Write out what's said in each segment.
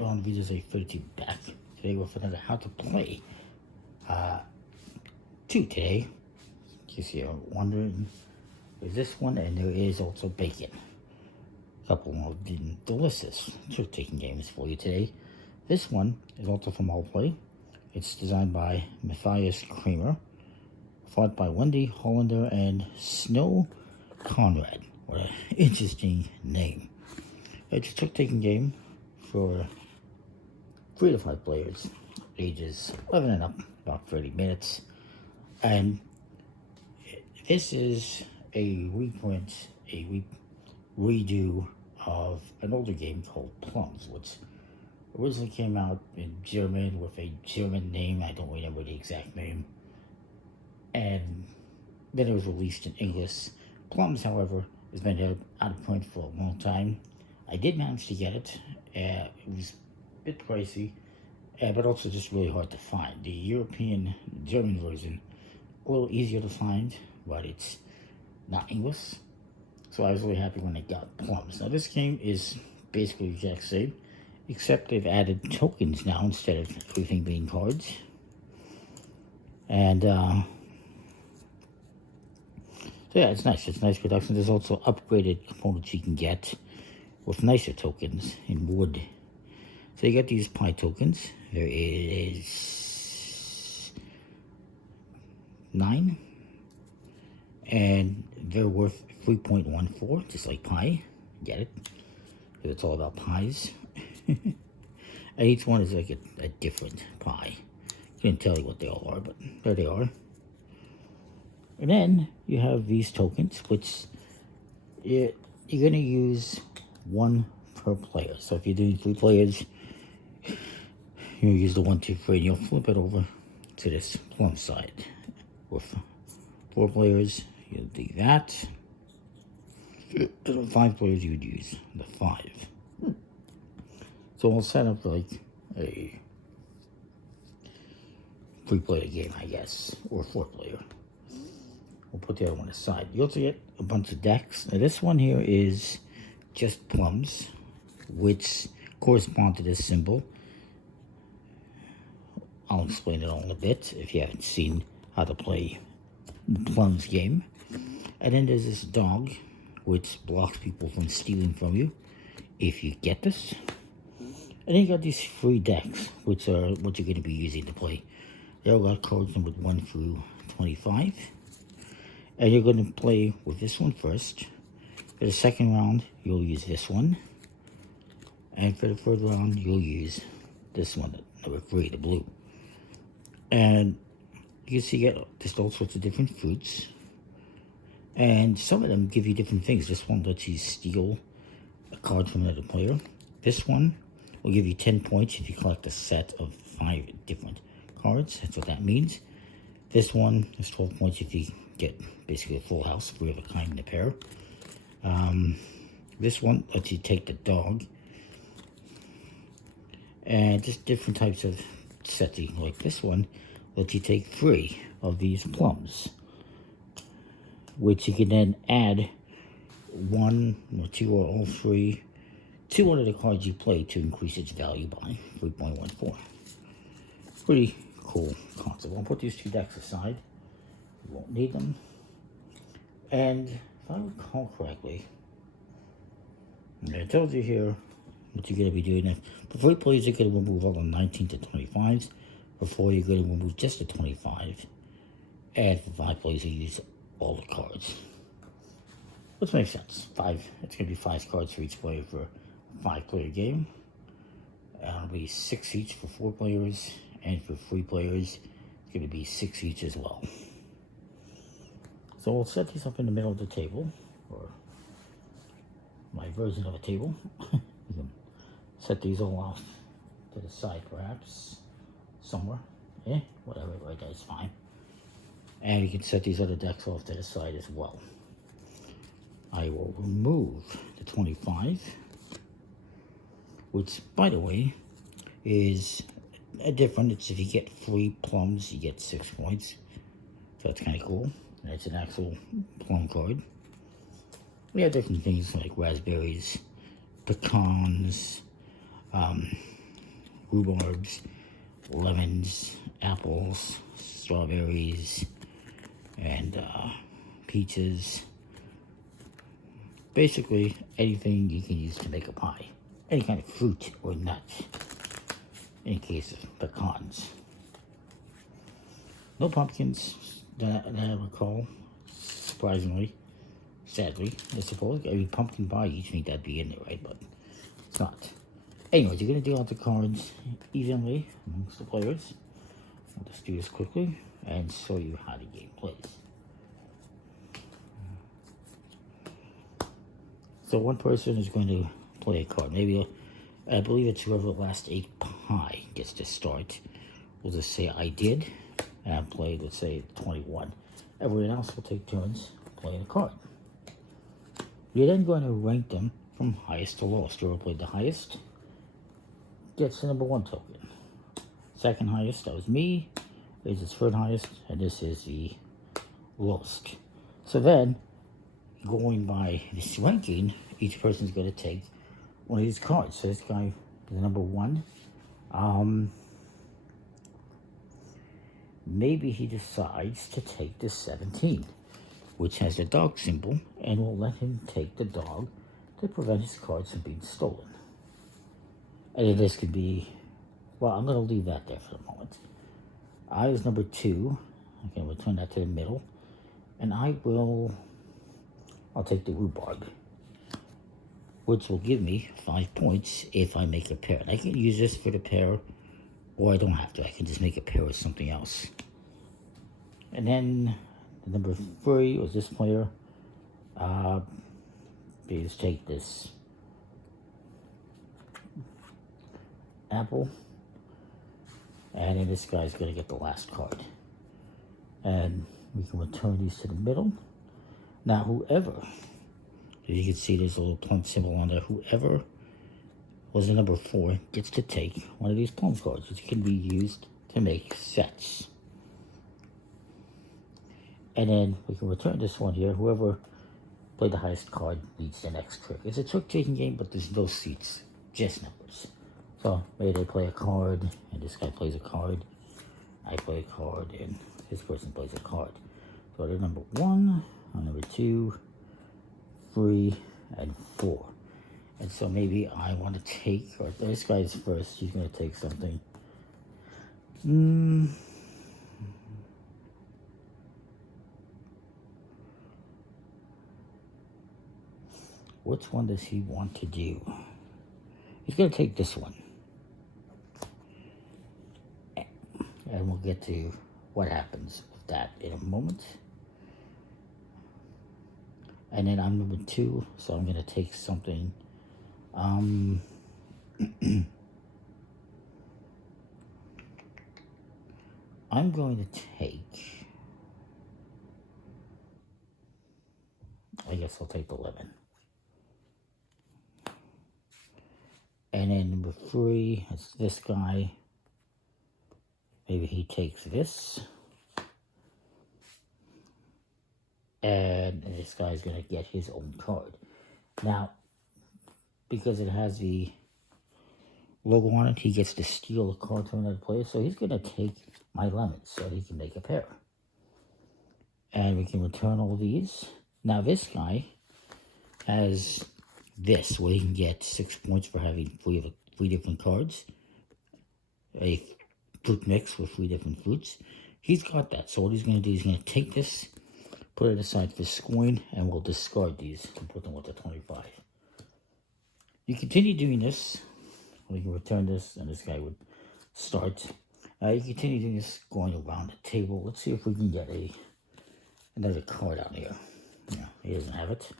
on videos I 32 back today with another how to play 2 today. In case you're wondering, there's this one and there is also bacon. A couple of delicious trick-taking games for you today. This one is also from Allplay. It's designed by Matthias Kramer, fought by Wendy Hollander and Snow Conrad. What an interesting name. It's a trick-taking game for 3 to 5 players, ages 11 and up, about 30 minutes. And this is a reprint, a redo of an older game called Plums, which originally came out in German with a German name. I don't remember the exact name. And then it was released in English. Plums, however, has been out of print for a long time. I did manage to get it. It was a bit pricey, but also just really hard to find. The European German version, a little easier to find, but it's not English. So I was really happy when I got Plums. Now this game is basically the exact same, except they've added tokens now instead of everything being cards. And so yeah, it's nice. It's nice production. There's also upgraded components you can get with nicer tokens in wood. So you get these pie tokens. There is 9. And they're worth 3.14, just like pie. Get it? Because it's all about pies. And each one is like a different pie. Can't tell you what they all are, but there they are. And then you have these tokens, which you're going to use 1 per player. So if you're doing 3 players, you'll use the 1, 2, 3, and you'll flip it over to this plum side. With 4 players, you'll do that. And with 5 players, you would use the 5. So we'll set up like a 3-player game, I guess, or 4-player. We'll put the other one aside. You also get a bunch of decks. Now this one here is just plums, which correspond to this symbol. I'll explain it all in a bit if you haven't seen how to play the Plums game. And then there's this dog, which blocks people from stealing from you if you get this. And then you got these 3 decks, which are what you're going to be using to play. They all got cards numbered 1 through 25. And you're going to play with this one first. For the second round, you'll use this one. And for the third round, you'll use this one, number 3, the blue. And you can see you get just all sorts of different fruits. And some of them give you different things. This one lets you steal a card from another player. This one will give you 10 points if you collect a set of 5 different cards. That's what that means. This one is 12 points if you get basically a full house, 3 of a kind in a pair. This one lets you take the dog. And just different types of setting. Like this one lets you take 3 of these plums, which you can then add 1 or 2 or all 3 to one of the cards you play to increase its value by 3.14. Pretty cool concept. I'll put these 2 decks aside. You won't need them. And if I recall correctly, I told you here what you're going to be doing. For 3 players, you're going to remove all the 19 to 25s. For 4, you're going to remove just the 25. And for 5 players, you use all the cards. Which makes sense. 5. It's going to be 5 cards for each player for a 5-player game. It'll be 6 each for 4 players. And for 3 players, it's going to be 6 each as well. So we'll set these up in the middle of the table, or my version of a table. You can set these all off to the side, perhaps, somewhere. Whatever, right there is fine. And you can set these other decks off to the side as well. I will remove the 25, which, by the way, is a different. It's if you get 3 plums, you get 6 points. So that's kind of cool. And it's an actual plum card. We have different things like raspberries, pecans, rhubarbs, lemons, apples, strawberries, and peaches. Basically, anything you can use to make a pie. Any kind of fruit or nut. In case of pecans. No pumpkins that I recall, surprisingly. Sadly, I suppose. Every pumpkin pie, you'd think that'd be in there, right? But it's not. Anyways, you're going to deal out the cards evenly amongst the players. I'll just do this quickly and show you how the game plays. So one person is going to play a card. Maybe, I believe it's whoever the last 8 pie gets to start. We'll just say I did, and I played, let's say, 21. Everyone else will take turns playing a card. You're then going to rank them from highest to lowest. Whoever played the highest gets the number 1 token. Second highest, that was me, is its third highest, and this is the lowest. So then, going by this ranking, each person's going to take one of these cards. So this guy is number 1. Maybe he decides to take the 17, which has the dog symbol, and we'll let him take the dog to prevent his cards from being stolen. And this could be, well, I'm going to leave that there for the moment. I was number 2. Okay, we'll turn that to the middle. And I'll take the rhubarb, which will give me 5 points if I make a pair. And I can use this for the pair, or I don't have to. I can just make a pair with something else. And then the number 3 was this player. Please take this apple. And then this guy's going to get the last card. And we can return these to the middle. Now, whoever, as you can see, there's a little plum symbol on there. Whoever was the number 4 gets to take one of these plum cards, which can be used to make sets. And then we can return this one here. Whoever played the highest card leads the next trick. It's a trick-taking game, but there's no seats, just numbers. So maybe they play a card, and this guy plays a card. I play a card, and this person plays a card. So they're number 1, number 2, 3, and 4. And so maybe I want to take, or this guy's first, he's going to take something. Which one does he want to do? He's going to take this one. And we'll get to what happens with that in a moment. And then I'm number 2, so I'm going to take something. I'm going to take, I guess I'll take the lemon. And then number 3, it's this guy. Maybe he takes this. And this guy's going to get his own card. Now, because it has the logo on it, he gets to steal a card from another player. So he's going to take my lemons so he can make a pair. And we can return all these. Now this guy has this, where he can get 6 points for having 3 different cards. A fruit mix with 3 different fruits. He's got that. So what he's going to do, he's going to take this, put it aside for scoring, and we'll discard these and put them with the 25. You continue doing this. We can return this, and this guy would start. You continue doing this, going around the table. Let's see if we can get another card out here. No, he doesn't have it.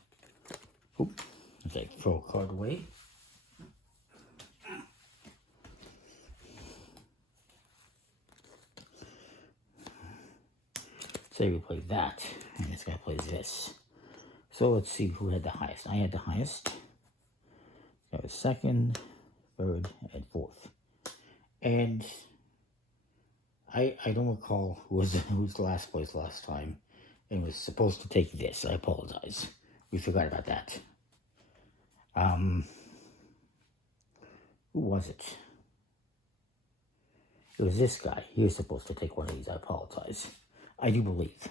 Oop. Okay, throw a card away. Say we play that, and this guy plays this. So let's see who had the highest. I had the highest. That was 2nd, 3rd, and 4th. And I don't recall who was the last place last time and was supposed to take this. I apologize. We forgot about that. Who was it? It was this guy. He was supposed to take one of these. I apologize. I do believe.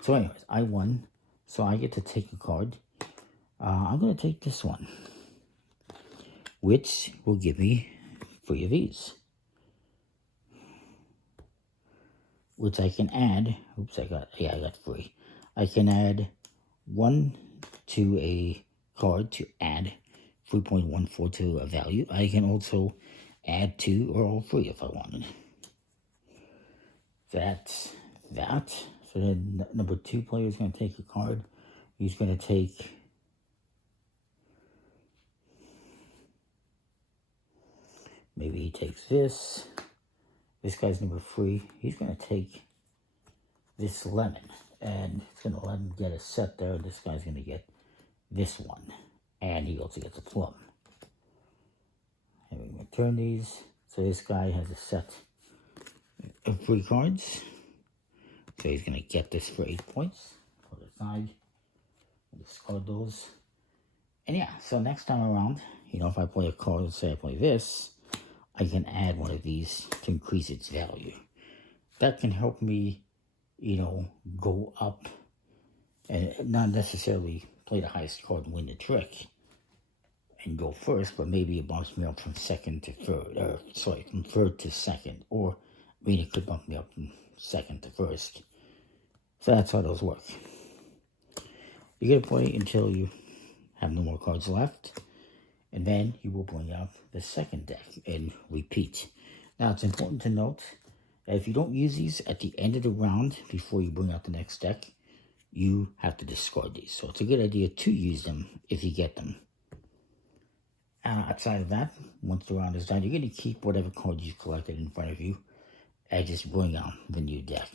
So anyways, I won. So I get to take a card. I'm going to take this one, which will give me 3 of these. Which I can add. Oops, I got 3. I can add 1 to a card to add 3.14 to a value. I can also add 2 or all 3 if I wanted. That's that. So then number 2 player is going to take a card. He's going to take maybe he takes this. This guy's number 3. He's going to take this lemon. And it's going to let him get a set there. This guy's going to get this one. And he also gets a plum. And we're going to turn these. So this guy has a set of 3 cards. So he's going to get this for 8 points. Put it aside. Discard those. And yeah, so next time around, you know, if I play a card, say I play this, I can add one of these to increase its value. That can help me, you know, go up and not necessarily play the highest card and win the trick and go first, but maybe it bumps me up from second to third, or sorry, from third to second, or I mean, it could bump me up from second to first. So that's how those work. You're going to play until you have no more cards left, and then you will bring out the second deck and repeat. Now, it's important to note that if you don't use these at the end of the round before you bring out the next deck, you have to discard these. So it's a good idea to use them if you get them. Outside of that, once the round is done, you're going to keep whatever cards you've collected in front of you and just bring out the new deck.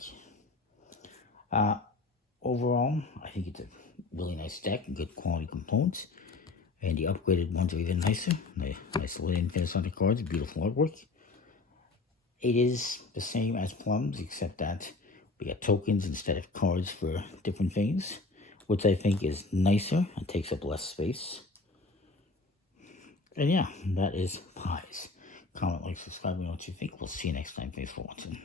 Overall, I think it's a really nice deck, good quality components, and the upgraded ones are even nicer. Nice linen finish on the cards, beautiful artwork. It is the same as Plums, except that we got tokens instead of cards for different things, which I think is nicer and takes up less space. And yeah, that is Pies. Comment, like, subscribe, and what you think. We'll see you next time. Thanks for watching.